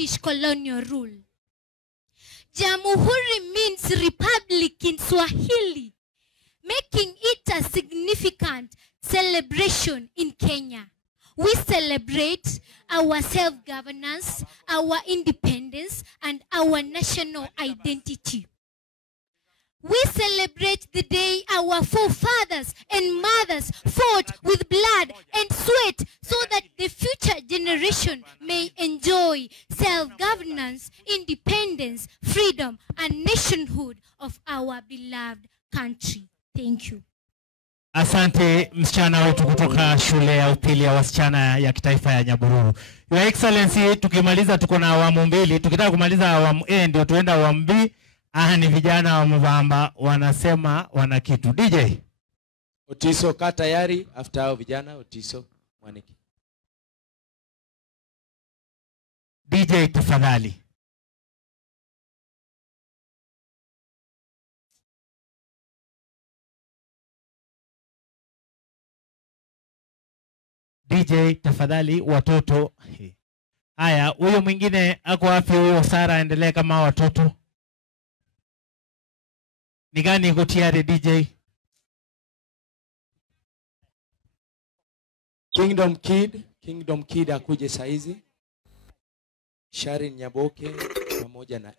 British colonial rule. Jamhuri means republic in Swahili, making it a significant celebration in Kenya. We celebrate our self-governance, our independence, and our national identity. We celebrate the day our forefathers and mothers fought with blood and sweat so that the future generation may enjoy self-governance, independence, freedom, and nationhood of our beloved country. Thank you. Asante msichana wetu kutoka shule ya upili ya wasichana ya kitaifa ya Nyabururu. Your Excellency, tukimaliza tuko na awamu mbili. Tukitaka kumaliza awamu A ndio tuenda awamu B. Ni vijana wa Mvamba wanasema wana kitu. DJ Otiso ka tayari after hao vijana. Otiso Mwaniki. DJ tafadhali. DJ tafadhali watoto. Haya, huyo mwingine ako wapi huyo? Sara, endelee kama watoto. Ni gani iko tayari DJ? Kingdom Kid akuje saizi. Sharin Nyaboke pamoja na